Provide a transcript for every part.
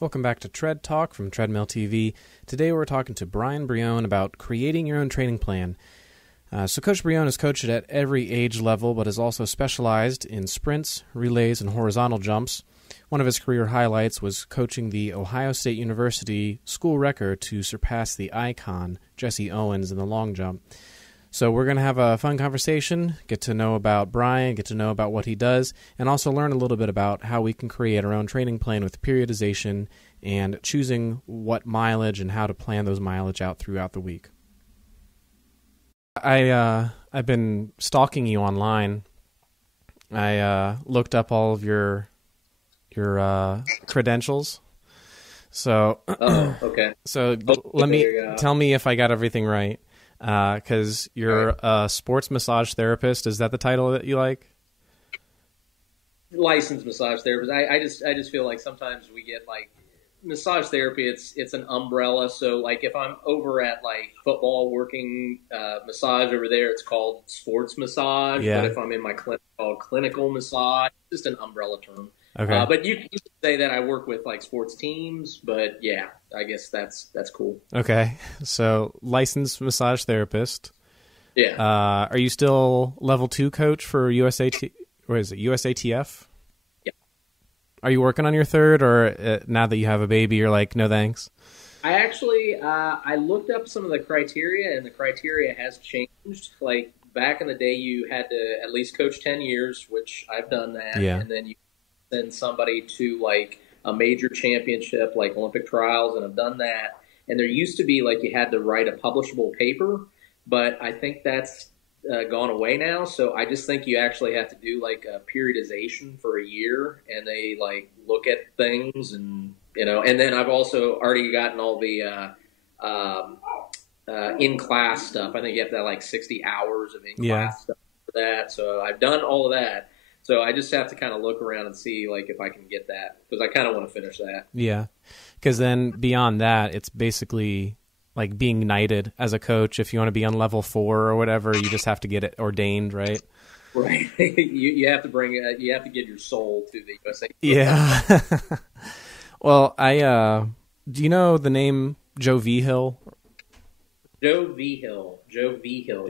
Welcome back to Tread Talk from Treadmill TV. Today we're talking to Brian Brillon about creating your own training plan. So Coach Brillon has coached at every age level, but has also specialized in sprints, relays, and horizontal jumps. One of his career highlights was coaching the Ohio State University school record to surpass the icon, Jesse Owens, in the long jump. So we're going to have a fun conversation, get to know about Brian, get to know about what he does, and also learn a little bit about how we can create our own training plan with periodization and choosing what mileage and how to plan those mileage out throughout the week. I've been stalking you online. I looked up all of your credentials. So okay. So tell me if I got everything right. Because you're a sports massage therapist. Is that the title that you like? Licensed massage therapist. I just feel like sometimes we get like massage therapy. It's an umbrella. So like if I'm over at like football working massage over there, it's called sports massage. Yeah. But if I'm in my clinic, it's called clinical massage. It's just an umbrella term. Okay. But you can say that I work with like sports teams, but yeah, I guess that's cool. Okay. So licensed massage therapist. Yeah. Are you still level 2 coach for USAT? Or is it USATF? Yeah. Are you working on your third, or now that you have a baby, you're like, no thanks? I actually, I looked up some of the criteria, and the criteria has changed. Like back in the day, you had to at least coach 10 years, which I've done that. Yeah. And then you send somebody to like a major championship, like Olympic trials, and I've done that. And there used to be like you had to write a publishable paper, but I think that's gone away now. So I just think you actually have to do like a periodization for a year, and they like look at things, and and then I've also already gotten all the in-class stuff. I think you have to have like 60 hours of in-class stuff for that. So I've done all of that. So I just have to kind of look around and see like if I can get that, because I kind of want to finish that. Yeah, because then beyond that, it's basically like being knighted as a coach. If you want to be on level 4 or whatever, you just have to get it ordained, right? Right. you have to bring you have to give your soul to the USA. Yeah. Well, do you know the name Joe Vigil? Joe Vigil.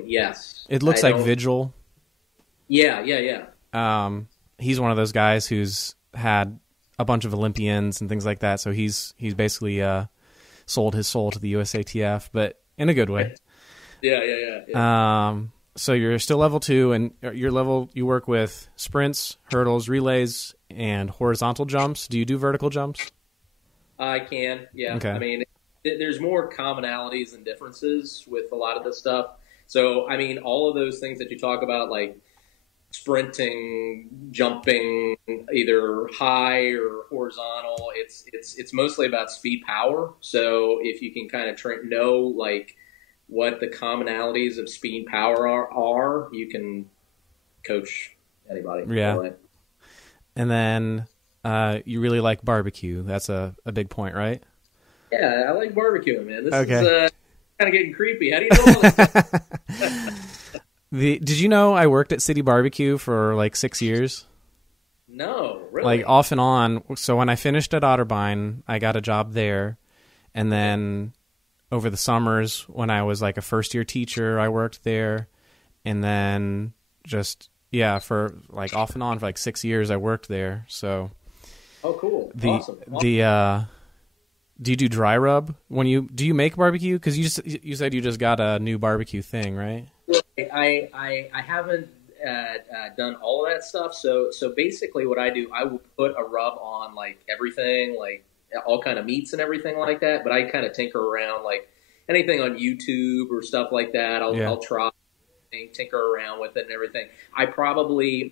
Yes. It looks like Vigil. Yeah. He's one of those guys who's had a bunch of Olympians and things like that. So he's basically sold his soul to the USATF, but in a good way. Yeah. So you're still level 2, and you work with sprints, hurdles, relays, and horizontal jumps. Do you do vertical jumps? I can. Yeah. Okay. I mean, there's more commonalities than differences with a lot of this stuff. So, I mean, all of those things that you talk about, like sprinting, jumping, either high or horizontal, it's mostly about speed power. So if you can kind of know like what the commonalities of speed power are, you can coach anybody. Yeah. Really. And then you really like barbecue. That's a big point, right? Yeah, I like barbecuing, man. This Okay. is kind of getting creepy. How do you know all this? Did you know I worked at City Barbecue for like 6 years? No, really? Like off and on. So when I finished at Otterbein, I got a job there. And then over the summers, when I was like a first-year teacher, I worked there. And then just, for like off and on for like 6 years, I worked there. So. Oh, cool. Awesome. Do you do dry rub do you make barbecue? Because you said you just got a new barbecue thing, right? I haven't done all of that stuff. So basically, what I do, I will put a rub on like everything, like all kind of meats and everything like that. But I kind of tinker around, like anything on YouTube or stuff like that. I'll try and tinker around with it and everything.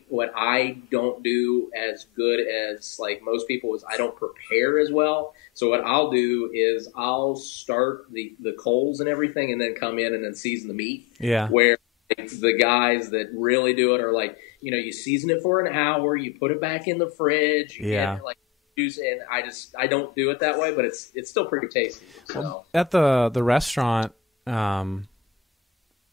What I don't do as good as like most people is I don't prepare as well. So what I'll do is I'll start the coals and everything, and then come in and then season the meat. Yeah. Where like, the guys that really do it are like, you season it for an hour, you put it back in the fridge, you get like juice, and I don't do it that way, but it's still pretty tasty. So at the restaurant,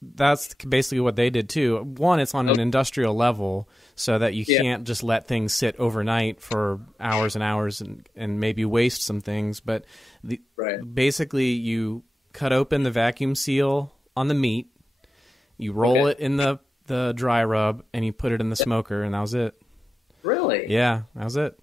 that's basically what they did too. One, it's on an industrial level, so that you can't just let things sit overnight for hours and hours and maybe waste some things. But basically, you cut open the vacuum seal on the meat, you roll it in the dry rub, and you put it in the smoker, and that was it. Really? Yeah, that was it.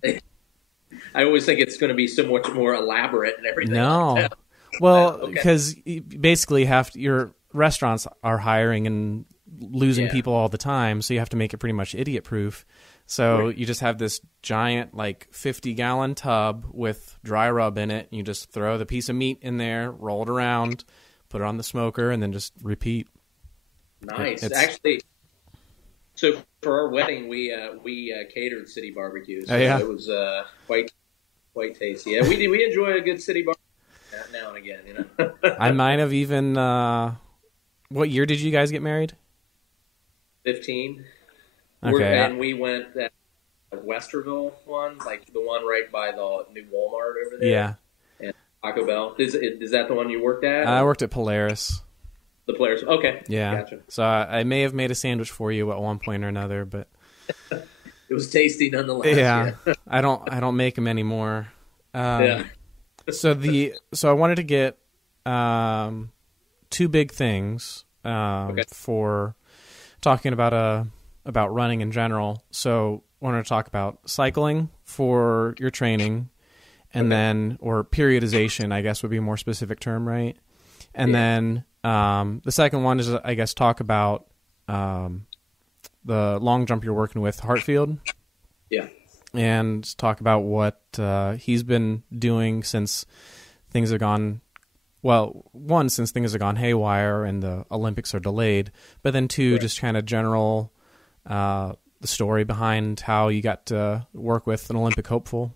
I always think it's going to be so much more elaborate and everything. No. Like that. Well, because basically your restaurants are hiring and losing people all the time, so you have to make it pretty much idiot-proof. So you just have this giant, like, 50-gallon tub with dry rub in it. And you just throw the piece of meat in there, roll it around, put it on the smoker, and then just repeat. Nice. Actually, so for our wedding, we catered city barbecues. So it was quite tasty. Yeah, we enjoy a good city barbecue now and again. You know, I might have even. What year did you guys get married? 15. Okay. And we went that Westerville one, like the one right by the new Walmart over there. Yeah. And Taco Bell. Is that the one you worked at? I worked at Polaris. The Polaris. Okay. Yeah. Gotcha. So I may have made a sandwich for you at one point or another, but it was tasty nonetheless. Yeah. I don't make them anymore. So I wanted to get two big things for talking about running in general. So I wanted to talk about cycling for your training, and then, or periodization, I guess would be a more specific term, right? And then the second one is, I guess, talk about the long jump you're working with, Hartfield. Yeah. And talk about what he's been doing since things have gone, since things have gone haywire and the Olympics are delayed, but then two, just kind of general, the story behind how you got to work with an Olympic hopeful.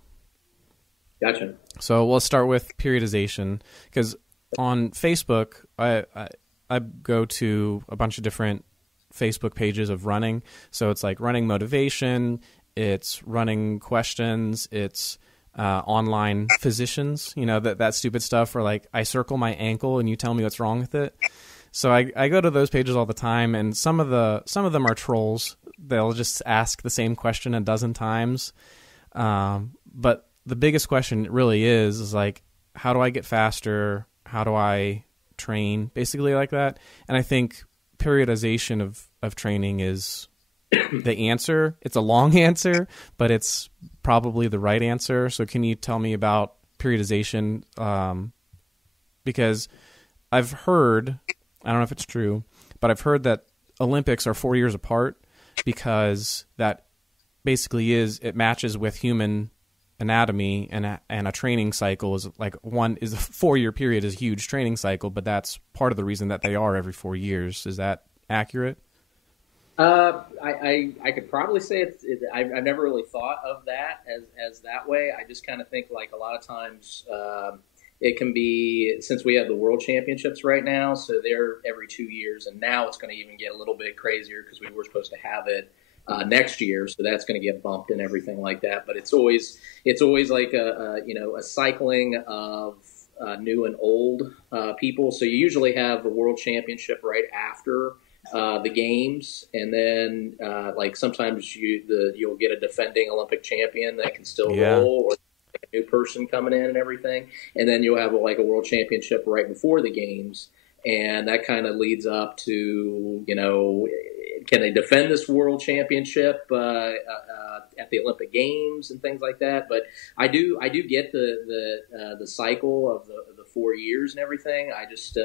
Gotcha. So we'll start with periodization, because on Facebook, I go to a bunch of different Facebook pages of running. So it's like running motivation, it's running questions, it's online physicians, that stupid stuff where, like, I circle my ankle and you tell me what's wrong with it. So I go to those pages all the time, and some of them are trolls. They'll just ask the same question a dozen times. But the biggest question really is like, how do I get faster? How do I train? Basically like that. And I think periodization of training is the answer. It's a long answer, but it's probably the right answer. So can you tell me about periodization? Because I've heard, I don't know if it's true, but I've heard that Olympics are 4 years apart, because that basically it matches with human anatomy, and a training cycle is like a 4-year period is a huge training cycle, but that's part of the reason that they are every 4 years. Is that accurate? I could probably say I've never really thought of that as that way. I just kind of think, like, a lot of times it can be, since we have the World Championships right now, so they're every 2 years, and now it's going to even get a little bit crazier because we were supposed to have it next year, so that's going to get bumped and everything like that. But it's always like a cycling of new and old people. So you usually have the World Championship right after the games, and then like sometimes you'll get a defending Olympic champion that can still roll, or a new person coming in and everything, and then you'll have like a World Championship right before the games, and that kind of leads up to can they defend this World Championship at the Olympic Games and things like that. But I do get the cycle of the 4 years and everything. I just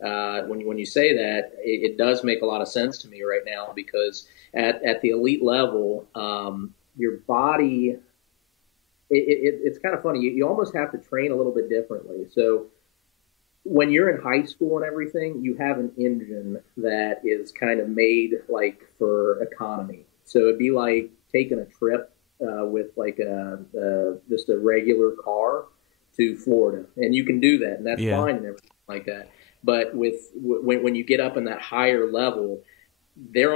when you say that, it does make a lot of sense to me right now, because at the elite level, your body, it's kind of funny. You almost have to train a little bit differently. So when you're in high school and everything, you have an engine that is kind of made like for economy. So it'd be like taking a trip with like just a regular car to Florida, and you can do that, and that's fine and everything like that. But when you get up in that higher level, their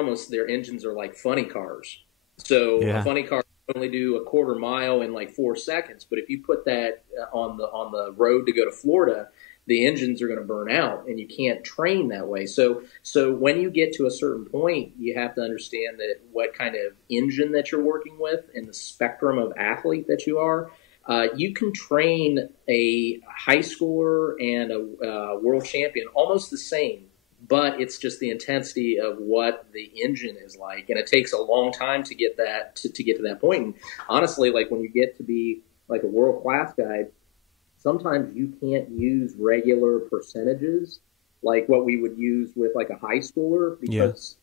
engines are like funny cars. So a funny car can only do a quarter mile in like 4 seconds. But if you put that on the road to go to Florida, the engines are going to burn out, and you can't train that way. So when you get to a certain point, you have to understand that what kind of engine that you're working with and the spectrum of athlete that you are. You can train a high schooler and a world champion almost the same, but it's just the intensity of what the engine is like, and it takes a long time to get that to get to that point. And honestly, like when you get to be like a world class guy, sometimes you can't use regular percentages like what we would use with like a high schooler, because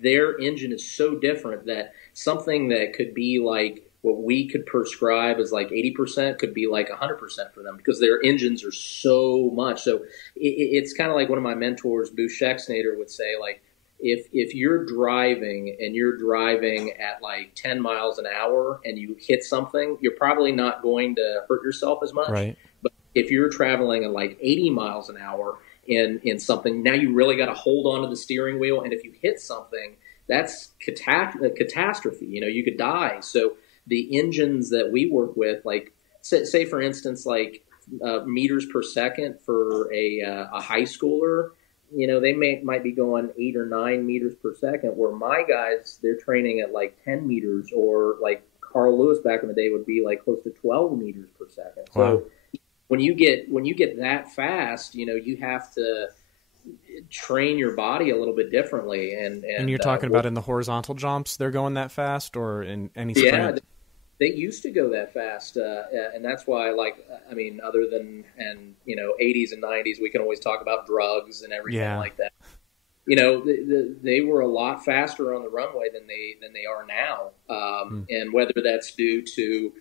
their engine is so different that something that could be like what we could prescribe as like 80% could be like 100% for them, because their engines are so much. So it's kind of like one of my mentors, Bruce Schexnayder, would say, like, if you're driving and you're driving at like 10 miles an hour and you hit something, you're probably not going to hurt yourself as much. Right. But if you're traveling at like 80 miles an hour in something, now you really got to hold on to the steering wheel. And if you hit something, that's catastrophe. You know, you could die. So the engines that we work with, like say for instance, like meters per second for a high schooler, you know, they might be going 8 or 9 meters per second, where my guys, they're training at like 10 meters, or like Carl Lewis back in the day would be like close to 12 meters per second. Wow. So when you get that fast, you know, you have to train your body a little bit differently. And you're talking about in the horizontal jumps, they're going that fast, or in any sprint? Yeah, they used to go that fast, and that's why, like, I mean, other than, and, you know, 80s and 90s, we can always talk about drugs and everything like that. You know, they were a lot faster on the runway than they are now, and whether that's due to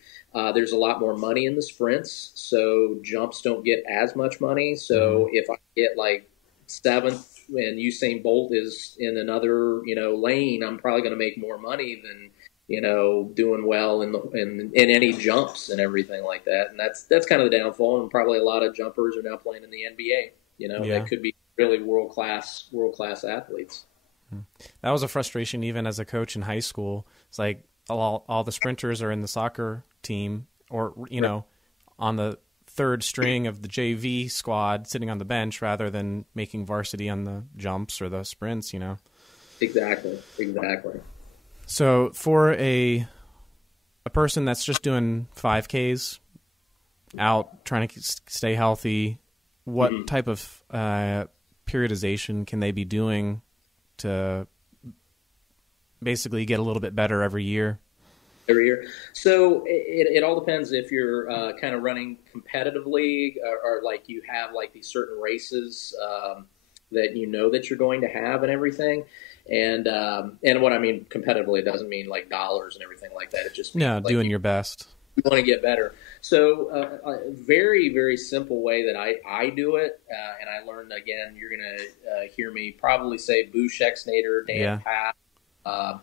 there's a lot more money in the sprints, so jumps don't get as much money. So if I get like 7th and Usain Bolt is in another, you know, lane, I'm probably going to make more money than, you know, doing well in any jumps and everything like that. And that's kind of the downfall. And probably a lot of jumpers are now playing in the NBA. You know, that could be really world class athletes. That was a frustration even as a coach in high school. It's like all the sprinters are in the soccer team, or, you know, on the third string of the JV squad sitting on the bench rather than making varsity on the jumps or the sprints, you know. Exactly. So for a person that's just doing 5Ks out, trying to stay healthy, what type of periodization can they be doing to basically get a little bit better every year? So it all depends if you're kind of running competitively, or like you have like these certain races that you know that you're going to have and everything. And what I mean competitively doesn't mean like dollars and everything like that. It just means like doing your best. You want to get better. So a very, very simple way that I do it, and I learned, again, you're going to hear me probably say Boo Schexnayder, Dan Papp,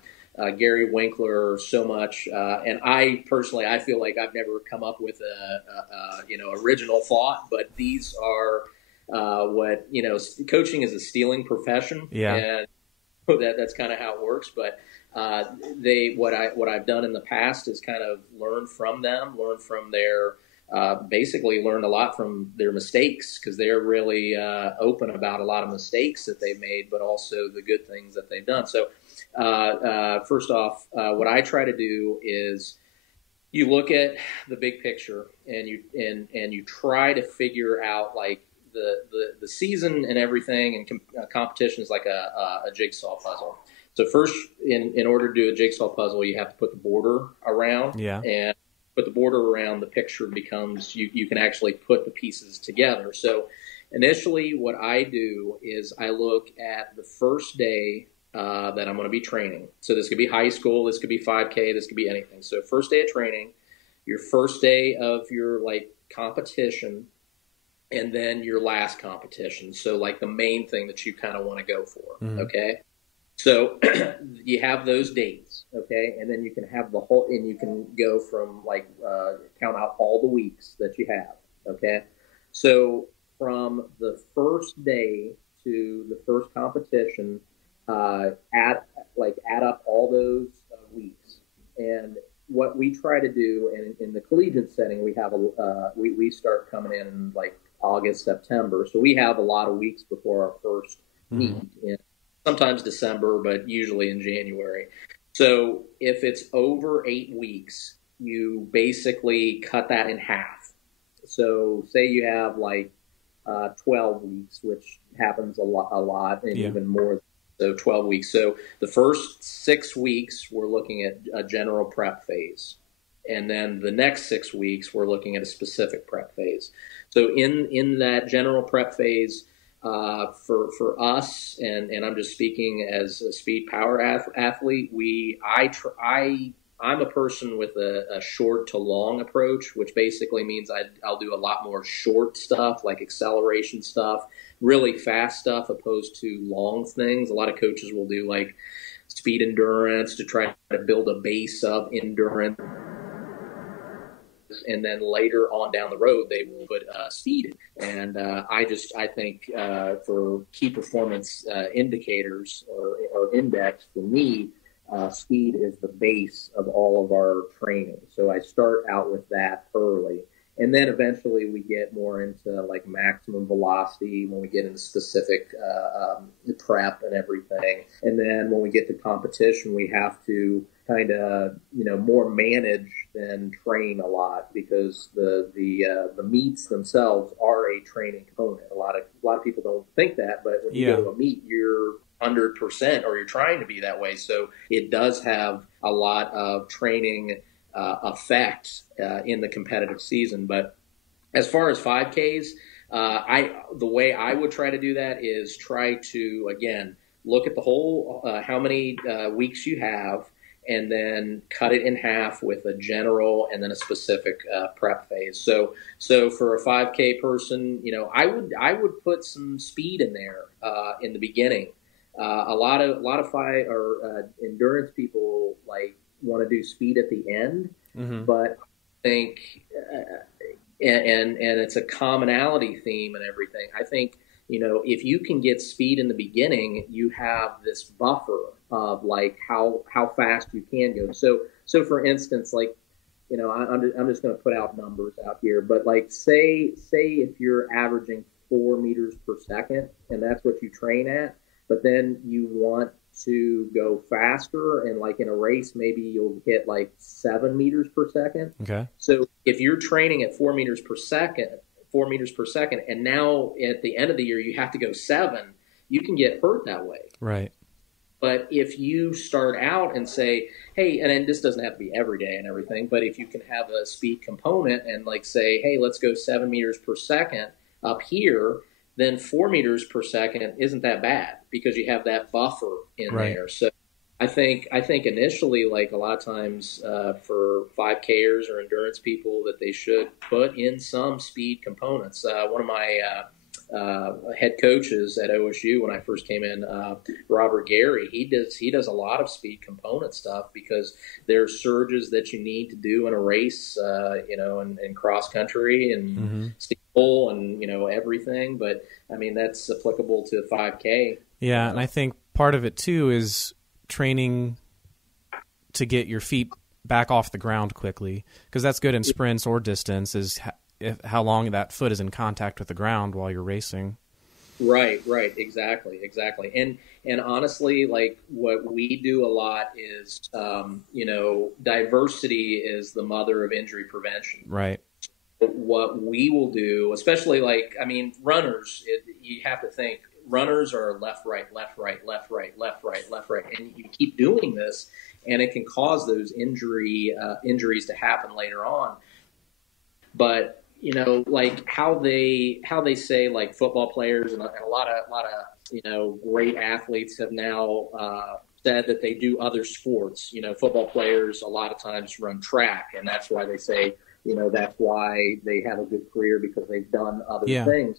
Gary Winkler so much. And I personally, I feel like I've never come up with a original thought, but these are what, you know, coaching is a stealing profession. And that's kind of how it works. But what I've done in the past is kind of learn from their basically learned a lot from their mistakes, because they're really open about a lot of mistakes that they've made, but also the good things that they've done. So first off, what I try to do is you look at the big picture, and you try to figure out like the season and everything, and competition is like a jigsaw puzzle. So first, in order to do a jigsaw puzzle, you have to put the border around, and put the border around, the picture becomes, you can actually put the pieces together. So initially what I do is I look at the first day that I'm going to be training. So this could be high school, this could be 5K, this could be anything. So first day of training, your first day of your like competition, and then your last competition. So like the main thing that you kind of want to go for. Okay. So you have those dates, okay, and then you can have the whole, and you can go from like count out all the weeks that you have, okay. So from the first day to the first competition, add up all those weeks. And what we try to do in the collegiate setting, we have we start coming in like August, September. So we have a lot of weeks before our first meet, sometimes December, but usually in January. So if it's over 8 weeks, you basically cut that in half. So say you have like 12 weeks, which happens a lot, and even more. So 12 weeks. So the first 6 weeks, we're looking at a general prep phase. And then the next 6 weeks, we're looking at a specific prep phase. So in that general prep phase, for us, and I'm just speaking as a speed power athlete, I'm a person with a short to long approach, which basically means I'll do a lot more short stuff, like acceleration stuff, really fast stuff, opposed to long things. A lot of coaches will do like speed endurance to try to build a base of endurance, and then later on down the road they will put speed in. And I think for key performance indicators or index, for me, speed is the base of all of our training. So I start out with that early. And then eventually we get more into like maximum velocity when we get into specific prep and everything. And then when we get to competition, we have to kind of, more manage than train a lot, because the meets themselves are a training component. A lot of people don't think that, but when you go to a meet, you're 100%, or you're trying to be that way. So it does have a lot of training effect in the competitive season. But as far as 5Ks, the way I would try to do that is try to, again, look at the whole, how many weeks you have, and then cut it in half with a general and then a specific prep phase. So for a 5K person, I would put some speed in there in the beginning. A lot of endurance people want to do speed at the end, but I think, and it's a commonality theme and everything. I think, if you can get speed in the beginning, you have this buffer of like how fast you can go. So for instance, I'm just going to put out numbers out here, but say if you're averaging 4 meters per second and that's what you train at, but then you want to go faster, and in a race, maybe you'll hit 7 meters per second. Okay. So if you're training at 4 meters per second, and now at the end of the year you have to go 7, you can get hurt that way. Right. But if you start out and say, hey, and this doesn't have to be every day and everything, but if you can have a speed component and say, hey, let's go 7 meters per second up here, then 4 meters per second isn't that bad, because you have that buffer in there. So I think initially, a lot of times for 5Kers or endurance people, that they should put in some speed components. One of my head coaches at OSU when I first came in, Robert Gary, he does a lot of speed component stuff, because there's surges that you need to do in a race, in cross country and steeple and everything. But I mean, that's applicable to 5K. Yeah, and I think part of it too is training to get your feet back off the ground quickly, because that's good in sprints or distance, is how long that foot is in contact with the ground while you're racing. Right, exactly. And honestly, what we do a lot is, diversity is the mother of injury prevention. Right. What we will do, especially runners, you have to think, runners are left, right, and you keep doing this, and it can cause those injuries to happen later on. But how they say, football players and a lot of great athletes have now said that they do other sports. Football players a lot of times run track, and that's why they say, that's why they have a good career, because they've done other things.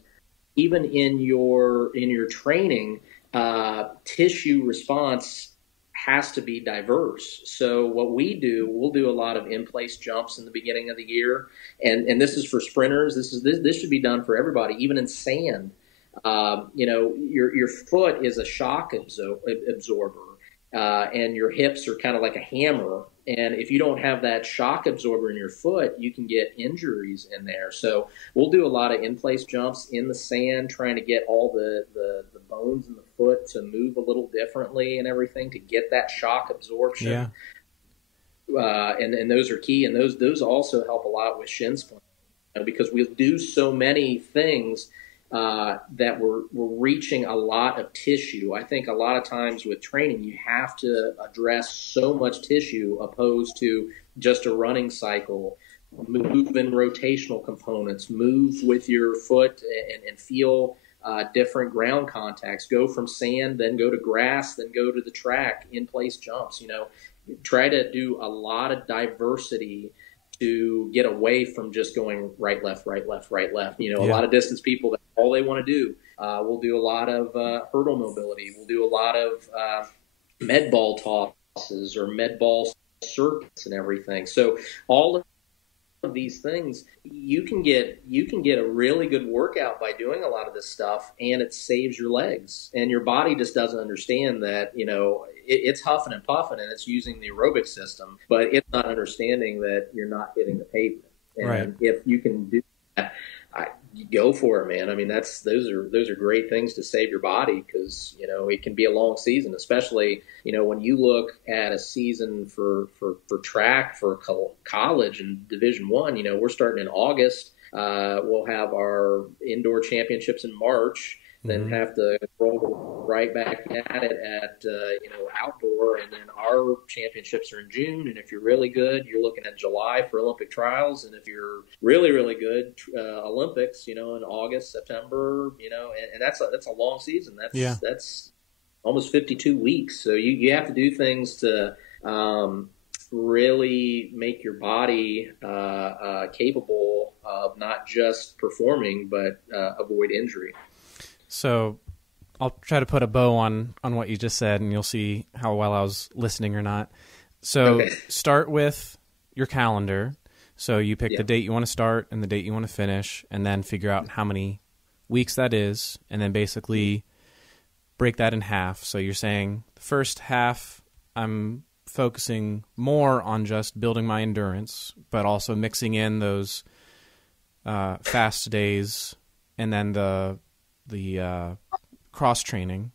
Even in your training, tissue response has to be diverse. So what we'll do a lot of in-place jumps in the beginning of the year, and this is for sprinters. This should be done for everybody, even in sand. Your foot is a shock absorber, and your hips are kind of like a hammer And if you don't have that shock absorber in your foot, you can get injuries in there. So we'll do a lot of in-place jumps in the sand, trying to get all the bones in the foot to move a little differently and everything to get that shock absorption. Yeah. And those are key. And those also help a lot with shin splints, because we do so many things that we're reaching a lot of tissue. I think a lot of times with training, you have to address so much tissue opposed to just a running cycle. Move in rotational components, move with your foot and feel different ground contacts. Go from sand, then go to grass, then go to the track, in-place jumps. Try to do a lot of diversity to get away from just going right, left, right, left, right, left. A lot of distance people, that's all they want to do. We'll do a lot of hurdle mobility. We'll do a lot of med ball tosses or med ball circuits and everything. So all of these things, you can get a really good workout by doing a lot of this stuff, and it saves your legs. And your body just doesn't understand that, it's huffing and puffing and it's using the aerobic system, but it's not understanding that you're not hitting the pavement. And right. If you can do that, go for it, man. I mean, those are great things to save your body, because it can be a long season, especially when you look at a season for track for college and Division I. We're starting in August. We'll have our indoor championships in March. Then have to roll right back at it at outdoor, and then our championships are in June. And if you're really good, you're looking at July for Olympic trials, and if you're really, really good, Olympics, in August, September, and that's a long season. That's almost 52 weeks. So you have to do things to really make your body capable of not just performing, but avoid injury. So I'll try to put a bow on what you just said, and you'll see how well I was listening or not. So Start with your calendar. So you pick the date you want to start and the date you want to finish, and then figure out how many weeks that is, and then basically break that in half. So you're saying the first half, I'm focusing more on just building my endurance, but also mixing in those fast days, and then the cross training.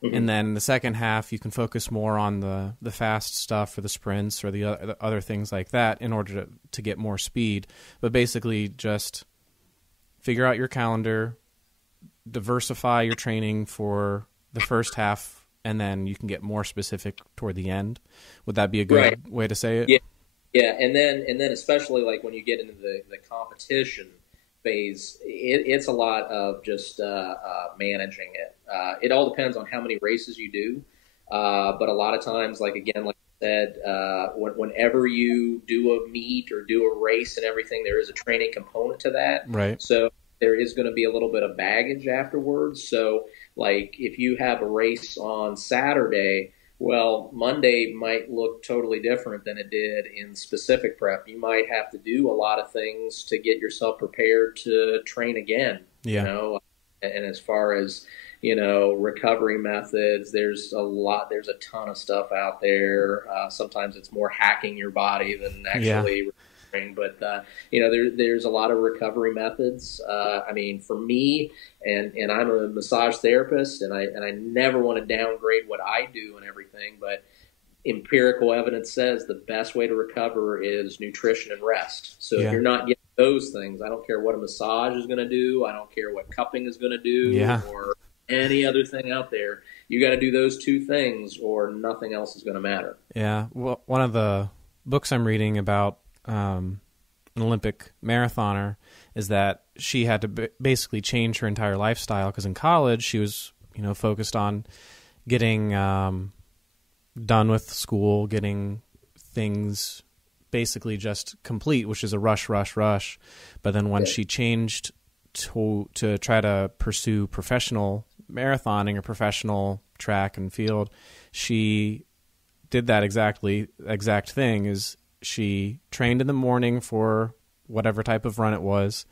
And then the second half, you can focus more on the fast stuff or the sprints or the other things like that in order to get more speed. But basically just figure out your calendar, diversify your training for the first half, and then you can get more specific toward the end. Would that be a good way to say it? Yeah. And then especially like when you get into the competition phase, it's a lot of just managing it. It all depends on how many races you do, but a lot of times, like I said, whenever you do a meet or do a race and everything, there is a training component to that. Right. So there is going to be a little bit of baggage afterwards. So like if you have a race on Saturday, well, Monday might look totally different than it did in specific prep. You might have to do a lot of things to get yourself prepared to train again. Yeah. And as far as, recovery methods, there's a ton of stuff out there. Sometimes it's more hacking your body than actually recovering, but there's a lot of recovery methods. I mean, for me, and I'm a massage therapist, and I never want to downgrade what I do and everything, but empirical evidence says the best way to recover is nutrition and rest. So if you're not getting those things, I don't care what a massage is going to do, I don't care what cupping is going to do, or any other thing out there. You got to do those two things, or nothing else is going to matter. Yeah. Well, one of the books I'm reading about an Olympic marathoner is that she had to basically change her entire lifestyle, because in college she was, focused on getting done with school, getting things basically just complete, which is a rush. But then when she changed to try to pursue professional marathoning or professional track and field, she did that exact thing. Is she trained in the morning for whatever type of run it was.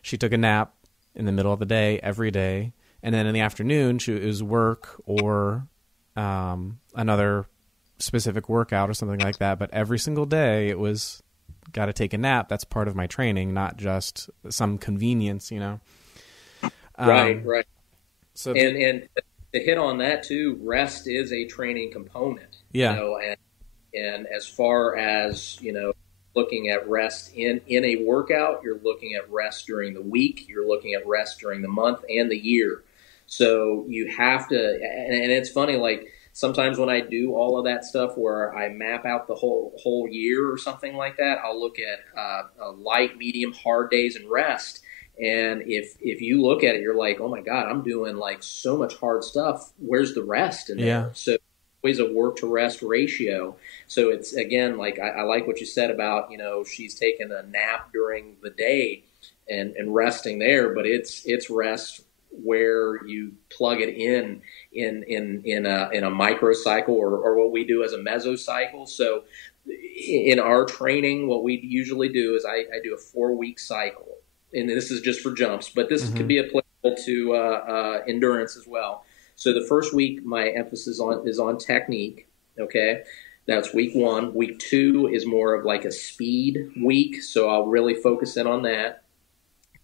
She took a nap in the middle of the day every day, and then in the afternoon it was work or another specific workout or something like that, but every single day it was got to take a nap. That's part of my training, not just some convenience, you know? Right. So, and to hit on that too, rest is a training component, yeah. You know, and as far as, you know, looking at rest in a workout, you're looking at rest during the week, you're looking at rest during the month and the year. So you have to, and it's funny, like sometimes when I do all of that stuff where I map out the whole year or something like that, I'll look at light, medium, hard days and rest. And if you look at it, you're like, oh my God, I'm doing like so much hard stuff. Where's the rest in there? Yeah. So always a work to rest ratio. So it's, again, like I like what you said about, you know, she's taking a nap during the day and resting there, but it's rest where you plug it in a microcycle or what we do as a mesocycle. So in our training, what we usually do is I do a 4-week cycle, and this is just for jumps, but this could be applicable to endurance as well. So the first week, my emphasis is on technique. Okay, that's week 1. Week 2 is more of like a speed week, so I'll really focus in on that.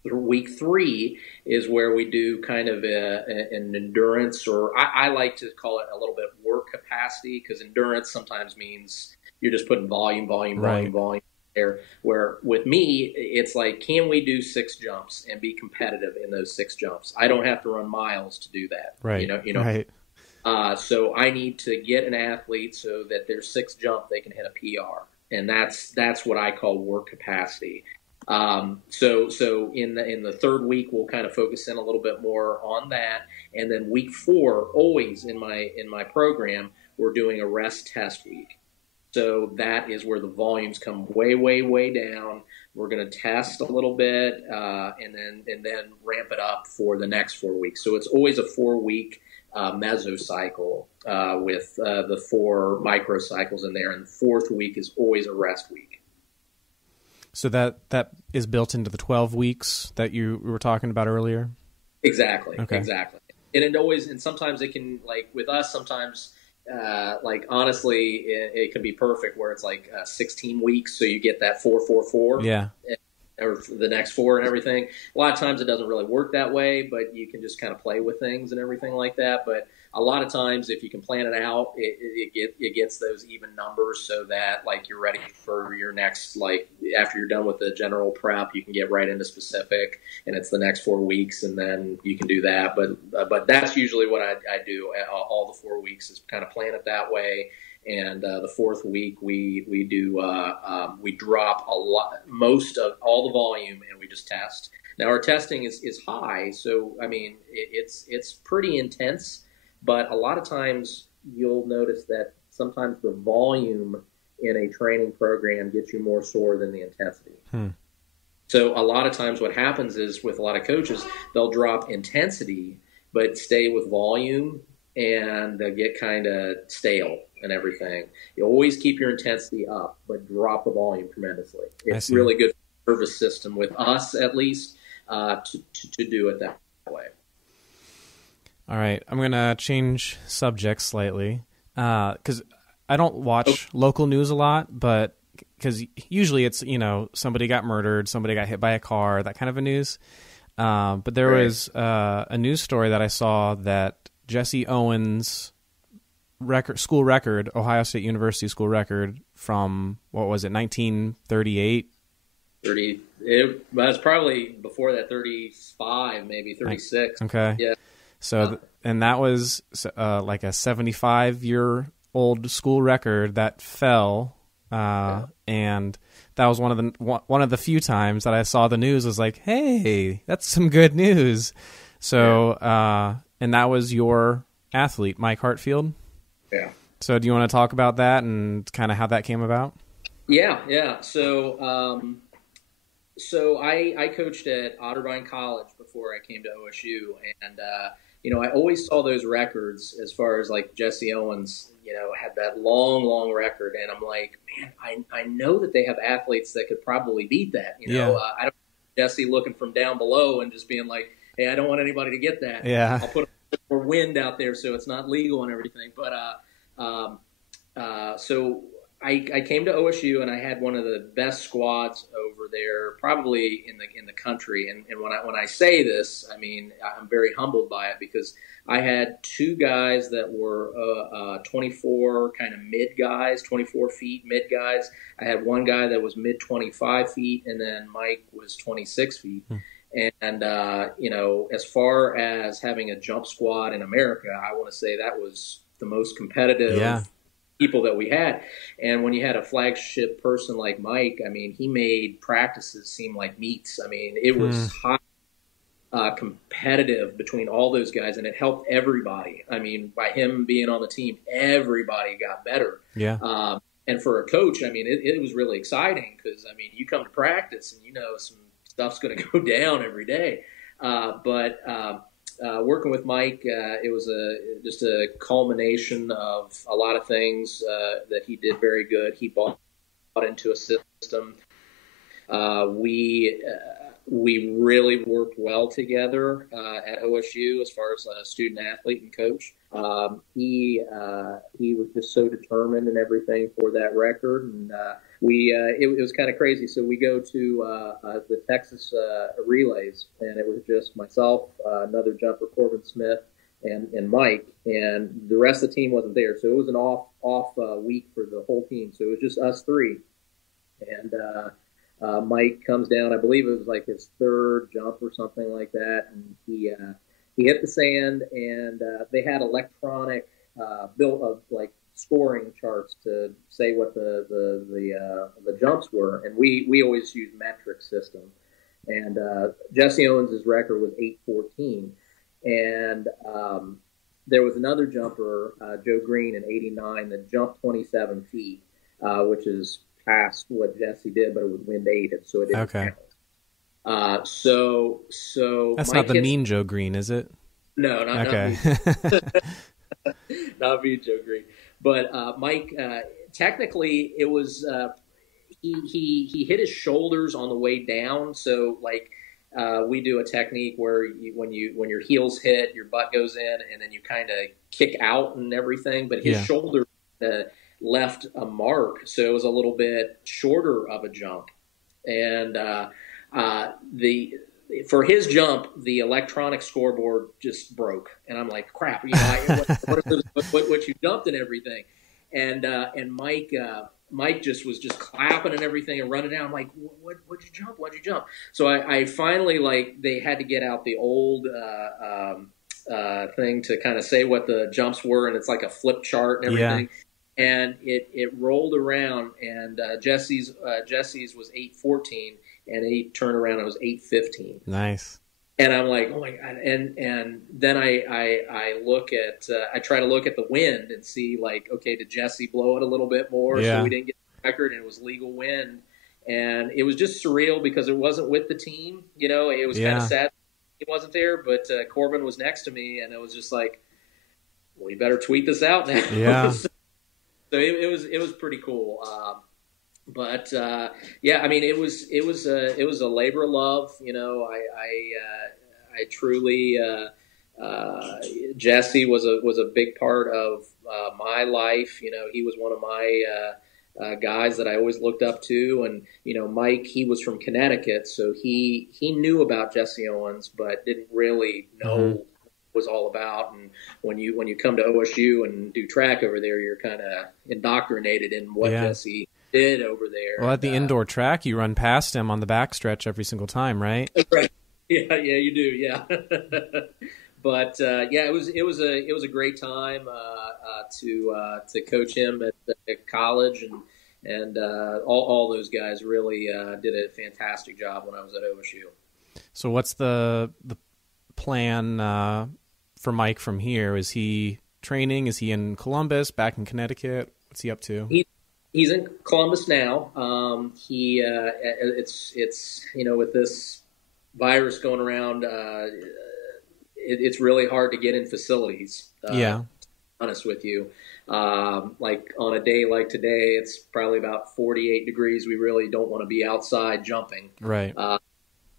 Week 3 is where we do kind of an endurance, or I like to call it a little bit work capacity, because endurance sometimes means you're just putting volume there. Where with me, it's like, can we do 6 jumps and be competitive in those 6 jumps? I don't have to run miles to do that. Right. You know. Right. So I need to get an athlete so that their 6th jump they can hit a PR, and that's what I call work capacity. So in the 3rd week, we'll kind of focus in a little bit more on that, and then week 4, always in my program, we're doing a rest test week. So that is where the volumes come way, way, way down. We're going to test a little bit, and then ramp it up for the next 4 weeks. So it's always a 4-week mesocycle with the 4 microcycles in there, and the 4th week is always a rest week. So that is built into the 12 weeks that you were talking about earlier? Exactly. Okay. Exactly. And sometimes it can, like with us, sometimes like honestly, it can be perfect where it's like 16 weeks, so you get that 4-4-4. Yeah. Or the next 4 and everything. A lot of times it doesn't really work that way, but you can just kind of play with things and everything like that. But a lot of times, if you can plan it out, it gets those even numbers so that like you're ready for your next, like after you're done with the general prep, you can get right into specific, and it's the next 4 weeks, and then you can do that. But that's usually what I do. All the 4 weeks is kind of plan it that way. And the 4th week, we drop a lot, most of all the volume, and we just test. Now our testing is high, so I mean it's pretty intense. But a lot of times you'll notice that sometimes the volume in a training program gets you more sore than the intensity. So a lot of times what happens is with a lot of coaches, they'll drop intensity but stay with volume, and they'll get kind of stale and everything. You always keep your intensity up, but drop the volume tremendously. It's really good for the nervous system, with us at least, to do it that way. All right, I'm going to change subjects slightly because I don't watch local news a lot, but because usually it's, you know, somebody got murdered, somebody got hit by a car, that kind of a news. But there was a news story that I saw that Jesse Owens' school record, Ohio State University school record from, what was it, 1938? It was probably before that, 35, maybe 36. Okay. Yeah. So, and that was like a 75-year-old school record that fell, and that was one of the few times that I saw the news. Was like, hey, that's some good news. So, and that was your athlete, Mike Hartfield. Yeah. So, do you want to talk about that and kind of how that came about? Yeah. So, I coached at Otterbein College before I came to OSU, and you know, I always saw those records as far as like Jesse Owens, you know, had that long record, and I'm like, man, I know that they have athletes that could probably beat that. You know, I don't Jesse looking from down below and just being like, hey, I don't want anybody to get that. Yeah, I'll put more wind out there so it's not legal and everything. But so I came to OSU and I had one of the best squads over there, probably in the country. And when I say this, I mean I'm very humbled by it because I had two guys that were 24 kind of mid guys, 24 feet mid guys. I had one guy that was mid 25 feet, and then Mike was 26 feet. And as far as having a jump squad in America, I want to say that was the most competitive people that we had. And when you had a flagship person like Mike, I mean, he made practices seem like meets. I mean, it was high competitive between all those guys, and it helped everybody. I mean, by him being on the team, everybody got better. And for a coach, I mean, it was really exciting because, I mean, you come to practice and some stuff's going to go down every day. But working with Mike, it was just a culmination of a lot of things that he did very good. He bought into a system. We really worked well together at OSU as far as student athlete and coach. He was just so determined and everything for that record, and it was kind of crazy. So we go to the Texas relays, and it was just myself, another jumper, Corbin Smith, and Mike, and the rest of the team wasn't there. So it was an off week for the whole team. So it was just us three, and Mike comes down. I believe it was like his third jump or something like that, and he hit the sand, and they had electronic built of like scoring charts to say what the jumps were, and we always use metric system. And Jesse Owens' record was 8:14, and there was another jumper, Joe Green, in '89 that jumped 27 feet, which is past what Jesse did, but it was wind aided, so it didn't count. So that's Mike not the mean Joe Green, is it? No, not okay. Not mean Joe Green. But Mike, technically, it was he hit his shoulders on the way down. So like we do a technique where when your heels hit, your butt goes in, and then you kind of kick out and everything. But his shoulder left a mark, so it was a little bit shorter of a jump. And for his jump, the electronic scoreboard just broke, and I'm like, crap, what you jumped and everything. And Mike just was just clapping and everything and running down. I'm like, what'd you jump? What'd you jump? So I finally, like, they had to get out the old thing to kind of say what the jumps were, and it's like a flip chart and everything. And it rolled around, and Jesse's was 8:14, and he turned around and it was 8:15. Nice. And I'm like, oh my God. And then I look at I try to look at the wind and see, like, okay, did Jesse blow it a little bit more so we didn't get the record, and it was legal wind. And it was just surreal because it wasn't with the team. It was kind of sad he wasn't there, but Corbin was next to me, and it was just like, we better tweet this out now. Yeah. So it was pretty cool. But I mean, it was a labor of love. I truly Jesse was a big part of my life. He was one of my guys that I always looked up to, and Mike, he was from Connecticut, so he knew about Jesse Owens, but didn't really know what it was all about. And when you come to OSU and do track over there, you're kind of indoctrinated in what Jesse did over there. Well, at the indoor track, you run past him on the backstretch every single time, right? Right. Yeah, you do. Yeah. But it was a great time to coach him at college, and all those guys really did a fantastic job when I was at OSU. So what's the plan for Mike from here? Is he training? Is he in Columbus, back in Connecticut? What's he up to? He's in Columbus now. It's with this virus going around, it's really hard to get in facilities. To be honest with you, like on a day like today, it's probably about 48 degrees. We really don't want to be outside jumping. Right.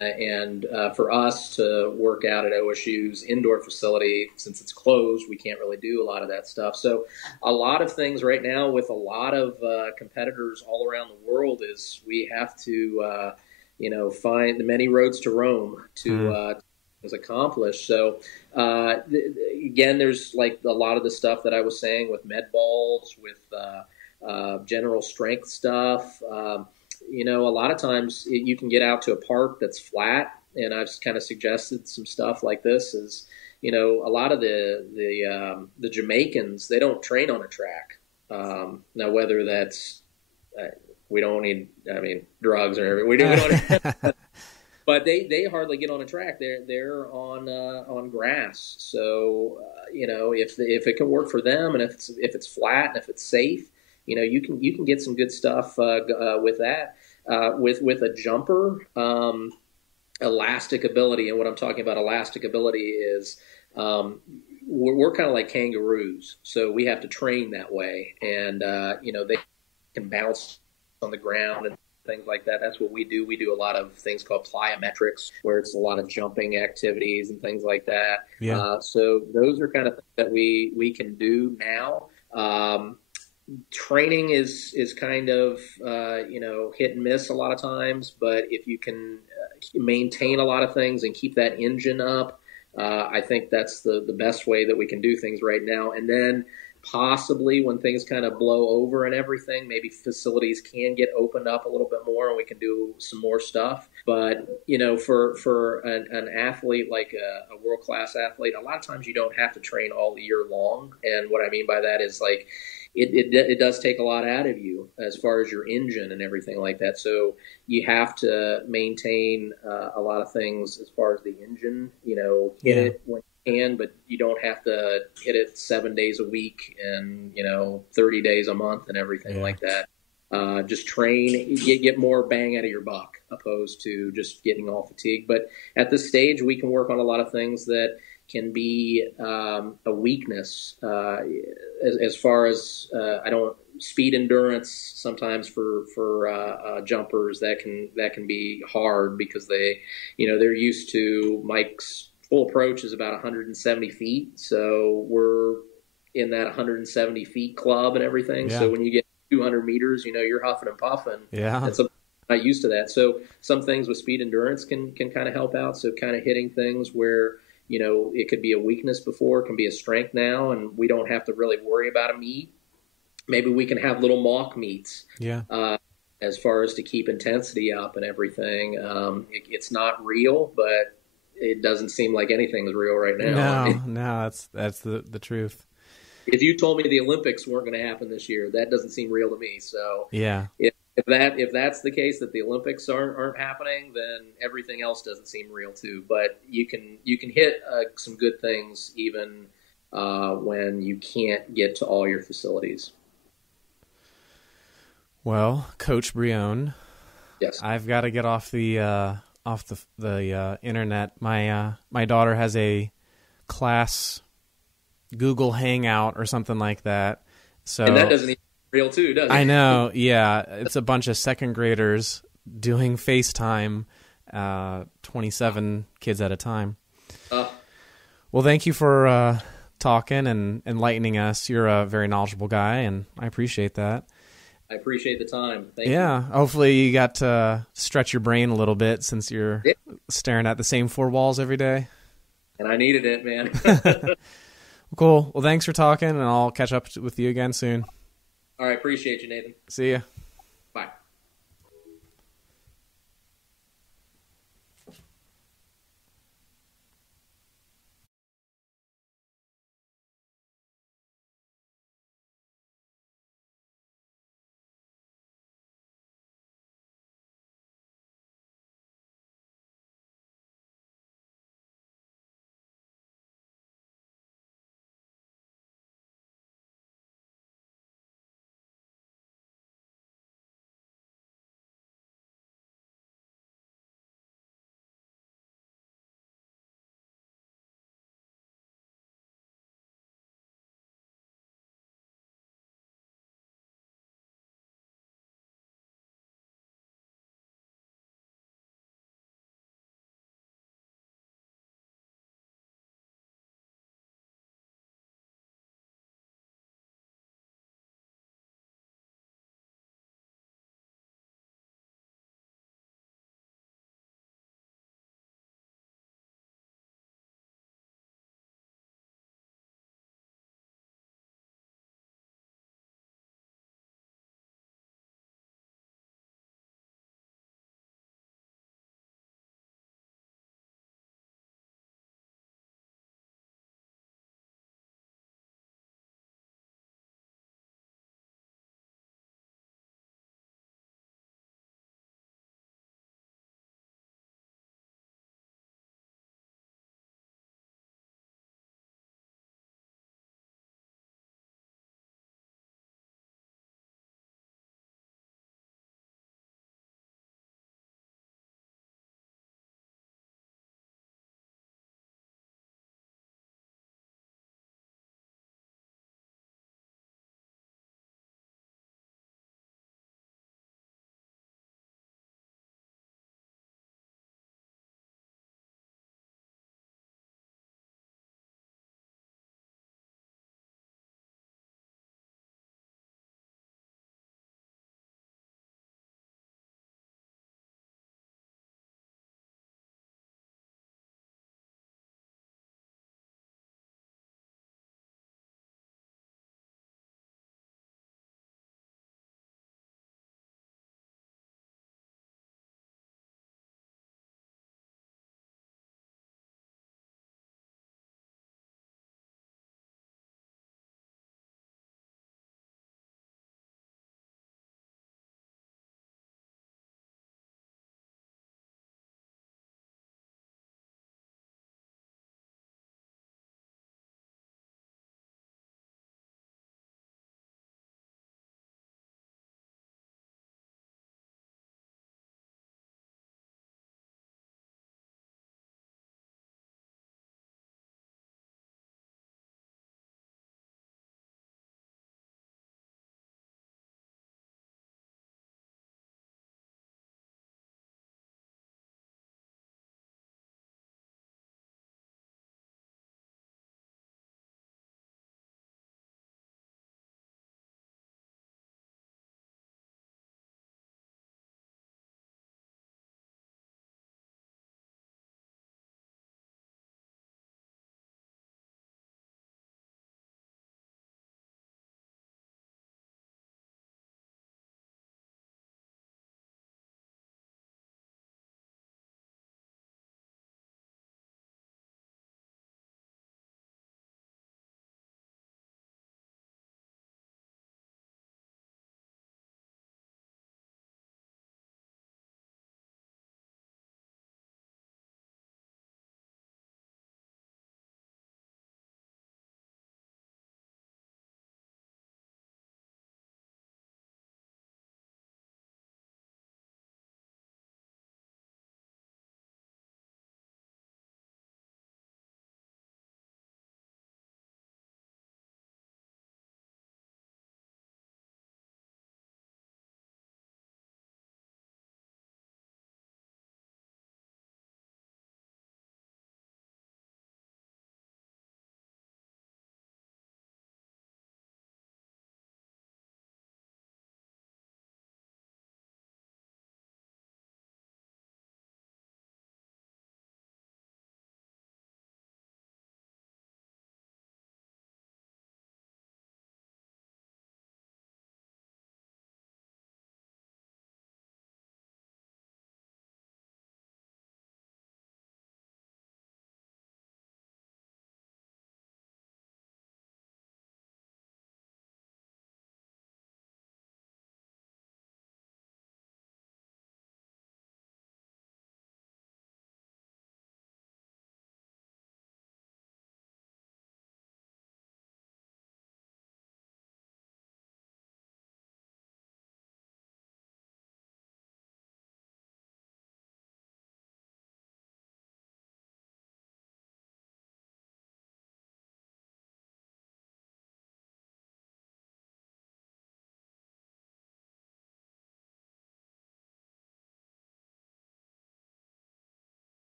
And for us to work out at OSU's indoor facility, since it's closed, we can't really do a lot of that stuff. So a lot of things right now with a lot of competitors all around the world is we have to, find the many roads to Rome to accomplish. So again, there's like a lot of the stuff that I was saying with med balls, with general strength stuff. A lot of times you can get out to a park that's flat, and I've kind of suggested some stuff like this is, a lot of the Jamaicans, they don't train on a track. Now, whether that's, we don't need, drugs or everything. We don't but they hardly get on a track. They're on grass. So, if it can work for them, and if it's flat and if it's safe, you can get some good stuff with that. With a jumper, elastic ability, and what I'm talking about elastic ability is we're kind of like kangaroos, so we have to train that way, and they can bounce on the ground and things like that. That's what we do. We do a lot of things called plyometrics, where it's a lot of jumping activities and things like that. Yeah. So those are kind of things that we can do now. Training is kind of, hit and miss a lot of times, but if you can maintain a lot of things and keep that engine up, I think that's the best way that we can do things right now. And then possibly when things kind of blow over and everything, maybe facilities can get opened up a little bit more and we can do some more stuff. But, for an athlete, like a world-class athlete, a lot of times you don't have to train all year long. And what I mean by that is like, it does take a lot out of you as far as your engine and everything like that. So you have to maintain a lot of things as far as the engine, hit it when you can, but you don't have to hit it 7 days a week and, 30 days a month and everything like that. Just train, get more bang out of your buck opposed to just getting all fatigued. But at this stage, we can work on a lot of things that can be a weakness as far as speed endurance. Sometimes for jumpers that can be hard because they're used to Mike's full approach is about 170 feet, so we're in that 170 feet club and everything. Yeah. So when you get 200 meters, you're huffing and puffing. Yeah, and I'm not used to that. So some things with speed endurance can kind of help out. So kind of hitting things where it could be a weakness before, it can be a strength now, and we don't have to really worry about a meet. Maybe we can have little mock meets. Yeah. As far as to keep intensity up and everything. It's not real, but it doesn't seem like anything's real right now. No, that's the truth. If you told me the Olympics weren't going to happen this year, that doesn't seem real to me. So yeah, if that's the case, that the Olympics aren't happening, then everything else doesn't seem real too. But you can hit some good things even when you can't get to all your facilities. Well, Coach Brillon, yes, I've got to get off the internet. My daughter has a class Google Hangout or something like that. So and that doesn't even real too, does it? I know, yeah. It's a bunch of second graders doing FaceTime, 27 kids at a time. Well, thank you for talking and enlightening us. You're a very knowledgeable guy, and I appreciate that. I appreciate the time. Thank you. Yeah, hopefully you got to stretch your brain a little bit since you're staring at the same four walls every day. And I needed it, man. Cool. Well, thanks for talking, and I'll catch up with you again soon. All right. Appreciate you, Nathan. See ya.